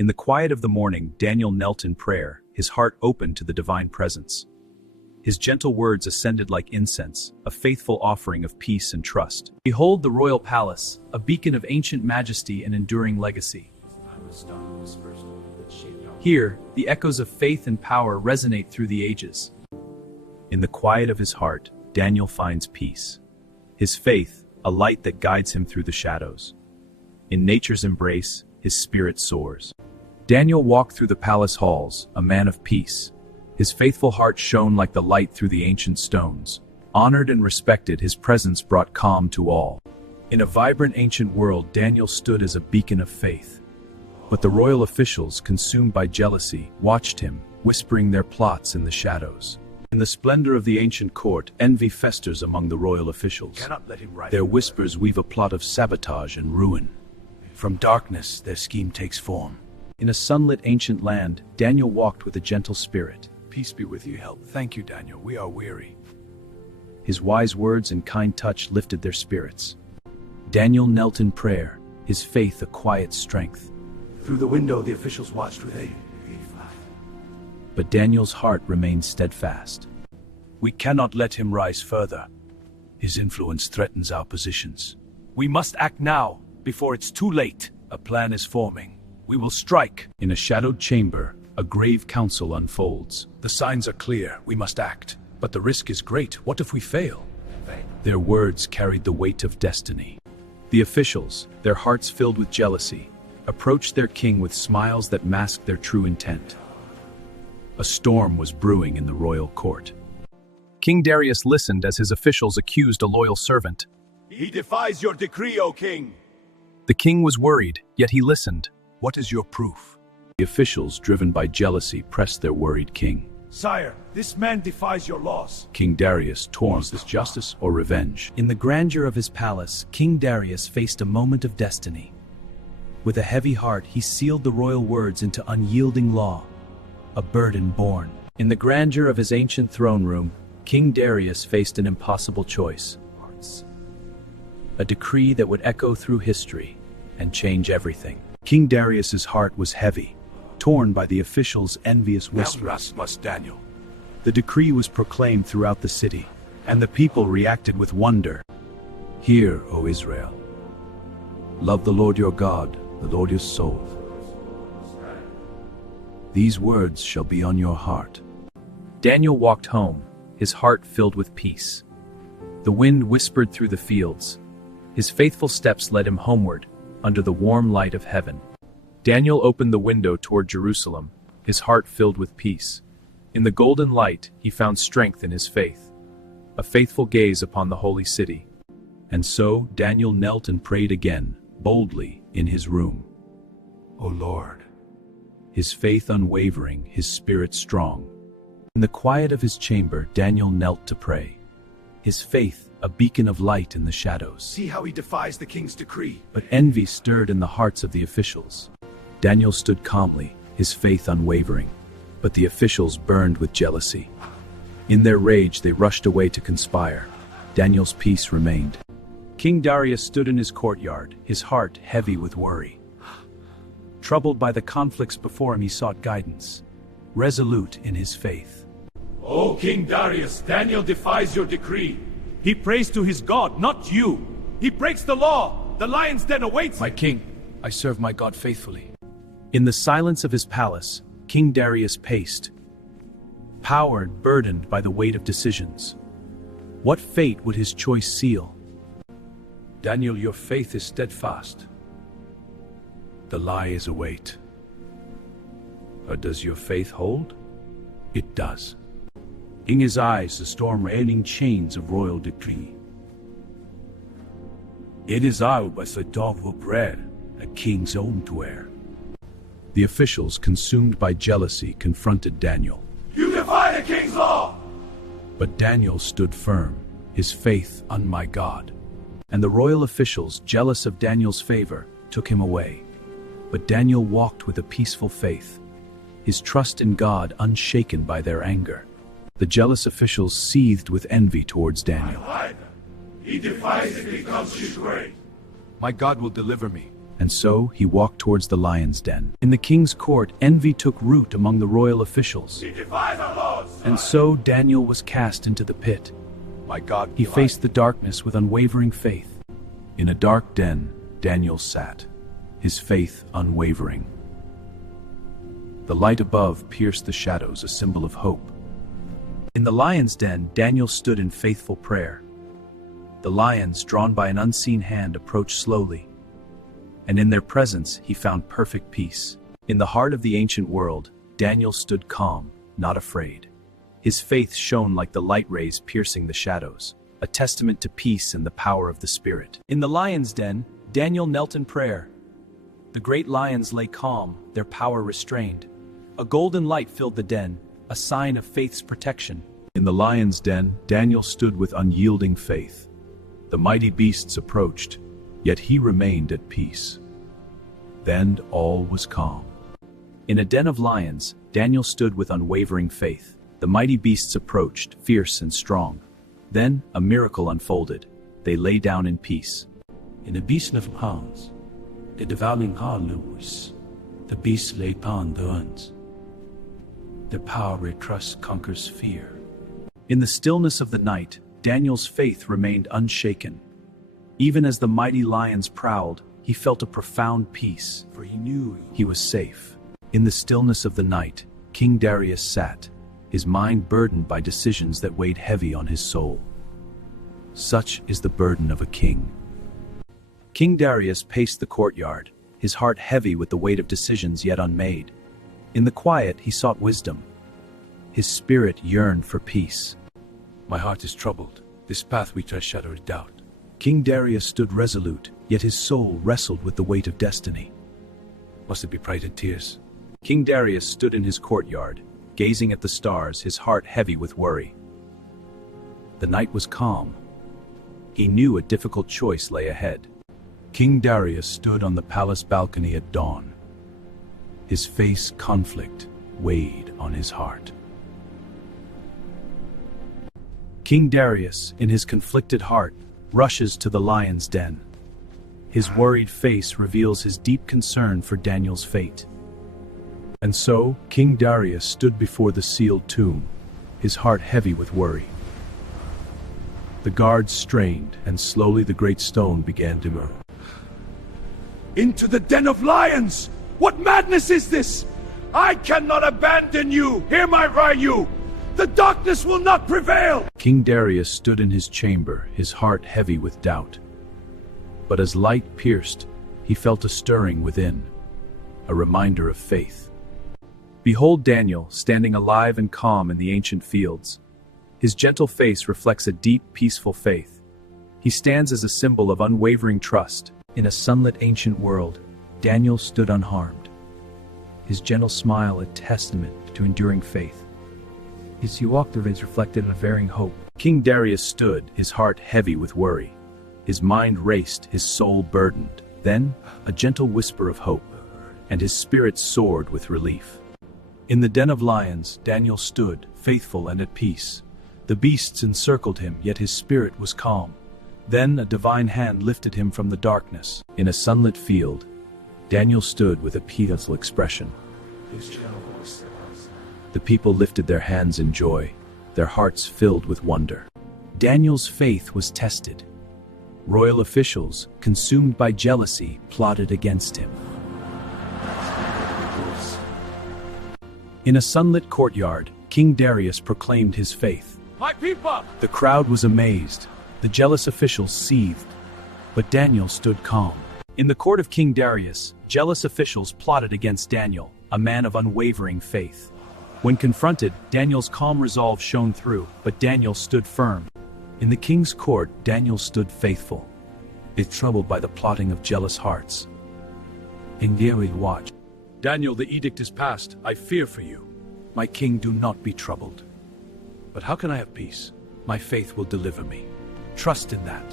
In the quiet of the morning, Daniel knelt in prayer, his heart open to the divine presence. His gentle words ascended like incense, a faithful offering of peace and trust. Behold the royal palace, a beacon of ancient majesty and enduring legacy. Here, the echoes of faith and power resonate through the ages. In the quiet of his heart, Daniel finds peace. His faith, a light that guides him through the shadows. In nature's embrace, his spirit soars. Daniel walked through the palace halls, a man of peace. His faithful heart shone like the light through the ancient stones. Honored and respected, his presence brought calm to all. In a vibrant ancient world, Daniel stood as a beacon of faith. But the royal officials, consumed by jealousy, watched him, whispering their plots in the shadows. In the splendor of the ancient court, envy festers among the royal officials. Cannot let him rise. Their whispers weave a plot of sabotage and ruin. From darkness, their scheme takes form. In a sunlit ancient land, Daniel walked with a gentle spirit. Peace be with you, help. Thank you, Daniel. We are weary. His wise words and kind touch lifted their spirits. Daniel knelt in prayer, his faith a quiet strength. Through the window, the officials watched with awe. But Daniel's heart remained steadfast. We cannot let him rise further. His influence threatens our positions. We must act now, before it's too late. A plan is forming. We will strike. In a shadowed chamber, a grave council unfolds. The signs are clear. We must act. But the risk is great. What if we fail? Their words carried the weight of destiny. The officials, their hearts filled with jealousy, approached their king with smiles that masked their true intent. A storm was brewing in the royal court. King Darius listened as his officials accused a loyal servant. He defies your decree, O king. The king was worried, yet he listened. What is your proof? The officials, driven by jealousy, pressed their worried king. Sire, this man defies your laws. King Darius, torn, was this justice or revenge? In the grandeur of his palace, King Darius faced a moment of destiny. With a heavy heart, he sealed the royal words into unyielding law, a burden born. In the grandeur of his ancient throne room, King Darius faced an impossible choice. A decree that would echo through history and change everything. King Darius's heart was heavy, torn by the officials' envious whispers. Daniel. The decree was proclaimed throughout the city, and the people reacted with wonder. Hear, O Israel. Love the Lord your God, the Lord your soul. These words shall be on your heart. Daniel walked home, his heart filled with peace. The wind whispered through the fields. His faithful steps led him homeward, under the warm light of heaven. Daniel opened the window toward Jerusalem, his heart filled with peace. In the golden light, he found strength in his faith, a faithful gaze upon the holy city. And so Daniel knelt and prayed again, boldly, in his room. O Lord. His faith unwavering, his spirit strong. In the quiet of his chamber, Daniel knelt to pray. His faith, a beacon of light in the shadows. See how he defies the king's decree. But envy stirred in the hearts of the officials. Daniel stood calmly, his faith unwavering. But the officials burned with jealousy. In their rage, they rushed away to conspire. Daniel's peace remained. King Darius stood in his courtyard, his heart heavy with worry. Troubled by the conflicts before him, he sought guidance, resolute in his faith. O King Darius, Daniel defies your decree. He prays to his God, not you. He breaks the law. The lion's den awaits him. My king, I serve my God faithfully. In the silence of his palace, King Darius paced, powered, burdened by the weight of decisions. What fate would his choice seal? Daniel, your faith is steadfast. The lie is a weight. Or does your faith hold? It does. In his eyes, the storm raining chains of royal decree. It is I was a dog of bread, a king's own to wear. The officials, consumed by jealousy, confronted Daniel. You defy the king's law! But Daniel stood firm, his faith on my God. And the royal officials, jealous of Daniel's favor, took him away. But Daniel walked with a peaceful faith, his trust in God unshaken by their anger. The jealous officials seethed with envy towards Daniel. He defies it because he's great. My God will deliver me, And so he walked towards the lion's den. In the king's court, envy took root among the royal officials. He defies our laws! And so Daniel was cast into the pit. My God, He faced the darkness with unwavering faith. In a dark den, Daniel sat, his faith unwavering. The light above pierced the shadows, a symbol of hope. In the lion's den, Daniel stood in faithful prayer. The lions, drawn by an unseen hand, approached slowly, and in their presence he found perfect peace. In the heart of the ancient world, Daniel stood calm, not afraid. His faith shone like the light rays piercing the shadows, a testament to peace and the power of the Spirit. In the lion's den, Daniel knelt in prayer. The great lions lay calm, their power restrained. A golden light filled the den, a sign of faith's protection. In the lion's den, Daniel stood with unyielding faith. The mighty beasts approached, yet he remained at peace. Then all was calm. In a den of lions, Daniel stood with unwavering faith. The mighty beasts approached, fierce and strong. Then a miracle unfolded. They lay down in peace. In a beast of hounds, the devouring loose, the beast lay upon the urns. The power of trust conquers fear. In the stillness of the night, Daniel's faith remained unshaken. Even as the mighty lions prowled, he felt a profound peace, For he knew he was safe. In the stillness of the night, King Darius sat, his mind burdened by decisions that weighed heavy on his soul. Such is the burden of a king. King Darius paced the courtyard, his heart heavy with the weight of decisions yet unmade. In the quiet, he sought wisdom. His spirit yearned for peace. my heart is troubled. This path we tread shadowed doubt. King Darius stood resolute, yet his soul wrestled with the weight of destiny. Must it be pride and tears? King Darius stood in his courtyard, gazing at the stars, his heart heavy with worry. The night was calm. He knew a difficult choice lay ahead. King Darius stood on the palace balcony at dawn. His face conflict weighed on his heart. King Darius, in his conflicted heart, rushes to the lion's den. His worried face reveals his deep concern for Daniel's fate. And so, King Darius stood before the sealed tomb, his heart heavy with worry. The guards strained, and slowly the great stone began to move. Into the den of lions! What madness is this? I cannot abandon you! Hear my Ryu! The darkness will not prevail! King Darius stood in his chamber, his heart heavy with doubt. But as light pierced, he felt a stirring within, a reminder of faith. Behold Daniel, standing alive and calm in the ancient fields. His gentle face reflects a deep, peaceful faith. He stands as a symbol of unwavering trust. In a sunlit ancient world, Daniel stood unharmed. His gentle smile a testament to enduring faith. His eyes reflected unvarying hope. King Darius stood, his heart heavy with worry. His mind raced, his soul burdened. Then, a gentle whisper of hope, and his spirit soared with relief. In the den of lions, Daniel stood, faithful and at peace. The beasts encircled him, yet his spirit was calm. Then a divine hand lifted him from the darkness. In a sunlit field, Daniel stood with a peaceful expression. The people lifted their hands in joy, their hearts filled with wonder. Daniel's faith was tested. Royal officials, consumed by jealousy, plotted against him. In a sunlit courtyard, King Darius proclaimed his faith. My people! The crowd was amazed. The jealous officials seethed. But Daniel stood calm. In the court of King Darius, jealous officials plotted against Daniel, a man of unwavering faith. When confronted, Daniel's calm resolve shone through, but Daniel stood firm. In the king's court, Daniel stood faithful, troubled by the plotting of jealous hearts. In Gary watched. Daniel, the edict is passed. I fear for you. My king, do not be troubled. But how can I have peace? My faith will deliver me. Trust in that.